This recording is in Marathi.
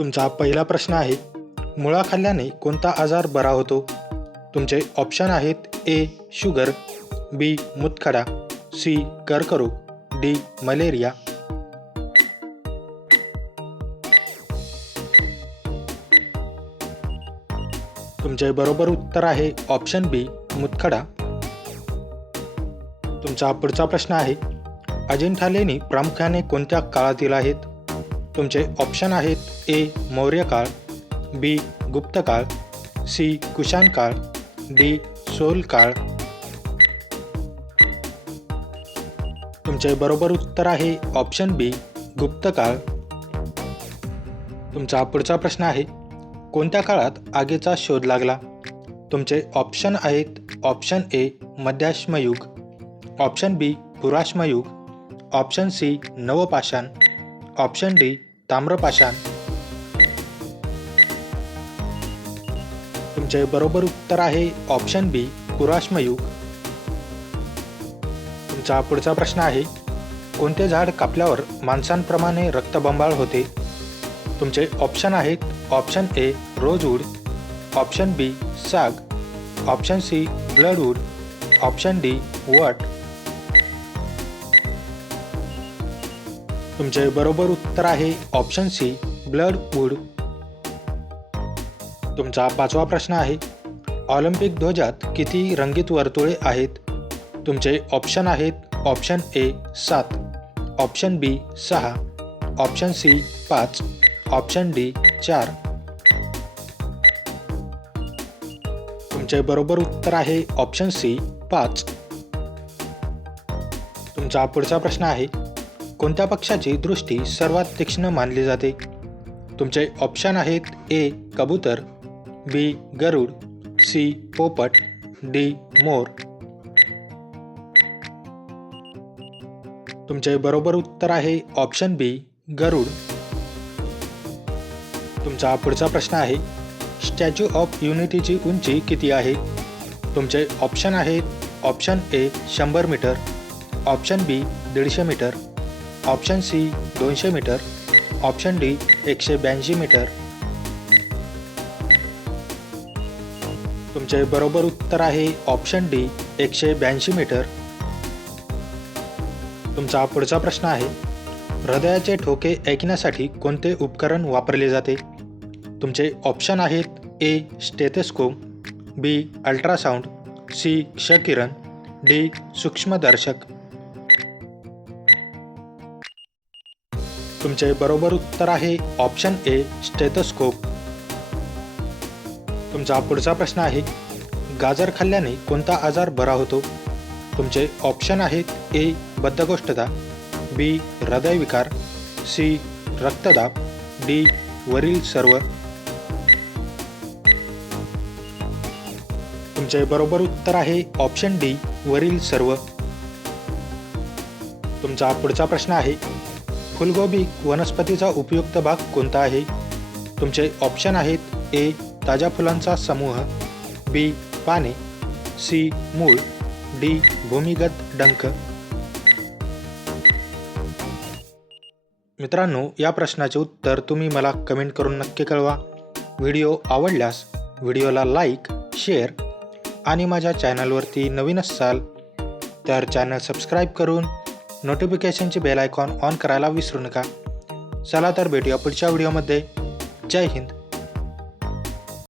तुमचा पहिला प्रश्न आहे, मुळा खाल्ल्याने कोणता आजार बरा होतो? तुमचे ऑप्शन आहेत ए शुगर, बी मूतखडा, सी कर्करोग, डी मलेरिया. तुमचे बरोबर उत्तर आहे ऑप्शन बी मूतखडा. तुमचा पुढचा प्रश्न आहे, अजिंठा लेणी प्रामुख्याने कोणत्या काळातील आहेत? तुमचे ऑप्शन आहेत ए मौर्य काळ, बी गुप्त काळ, सी कुशाण काळ, डी सोल काळ. तुमचे बरोबर उत्तर आहे ऑप्शन बी गुप्त काळ. तुमचा पुढचा प्रश्न आहे, कोणत्या काळात आगीचा शोध लागला? तुमचे ऑप्शन आहेत ऑप्शन ए मध्याश्मयुग, ऑप्शन बी पुराश्मयुग, ऑप्शन सी नवपाषाण, ऑप्शन डी ताम्रपाषाण. तुमचे बरोबर उत्तर आहे ऑप्शन बी पुराश्मयुग. तुमचा पुढचा प्रश्न आहे, कोणते झाड कापल्यावर माणसांप्रमाणे रक्तबंबाळ होते? तुमचे ऑप्शन आहेत ऑप्शन ए रोजवूड, ऑप्शन बी साग, ऑप्शन सी ब्लडवूड, ऑप्शन डी वट. तुमचे बरोबर उत्तर आहे ऑप्शन सी ब्लडवूड. तुमचा पाचवा प्रश्न आहे, ऑलिम्पिक ध्वजात किती रंगीत वर्तुळे आहेत? तुमचे ऑप्शन आहेत option A 7, option B 6, option C 5, option D 4. तुमचे बरोबर उत्तर आहे ऑप्शन सी 5. तुमचा पुढचा प्रश्न आहे, कोणत्या पक्षाची दृष्टी सर्वात तीक्ष्ण मानली जाते? तुमचे ऑप्शन आहेत ए कबूतर, बी गरुड, सी पोपट, डी मोर. तुमचे बरोबर उत्तर आहे ऑप्शन बी गरुड. तुमचा पुढचा प्रश्न आहे, स्टॅच्यू ऑफ युनिटीची उंची किती आहे? तुमचे ऑप्शन आहेत option A 100 metre, option B 150 metre, option C 200 metre, option D 182 metre. तुमचे बरोबर उत्तर आहे ऑप्शन डी 182 मीटर. तुमचा पुढचा प्रश्न आहे, हृदयाचे ठोके ऐकण्यासाठी कोणते उपकरण वापरले जाते? तुमचे ऑप्शन आहेत ए स्टेथोस्कोप, बी अल्ट्रासाउंड, सी क्षकिरण, डी सूक्ष्मदर्शक. तुमचे बरोबर उत्तर आहे ऑप्शन ए स्टेथोस्कोप. तुमचा पुढचा प्रश्न आहे, गाजर खाल्ल्याने कोणता आजार बरा होतो? तुमचे ऑप्शन आहेत ए बद्धकोष्ठता, बी हृदयविकार, सी रक्तदाब, डी वरील सर्व. तुमचे बरोबर उत्तर आहे ऑप्शन डी वरील सर्व. तुमचा पुढचा प्रश्न आहे, फुलगोबी वनस्पतीचा उपयुक्त भाग कोणता आहे? तुमचे ऑप्शन आहेत ए ताज्या फुलांचा समूह, बी पाने, सी मूळ, डी भूमिगत डंक. मित्रांनो, या प्रश्नाचे उत्तर तुम्ही मला कमेंट करून नक्की कळवा. व्हिडिओ आवडल्यास व्हिडिओला लाईक, शेअर आणि माझ्या चॅनलवरती नवीन असाल तर चॅनल सबस्क्राईब करून नोटिफिकेशनची बेल आयकॉन ऑन करायला विसरू नका. चला तर भेटूया पुढच्या व्हिडिओमध्ये. जय हिंद.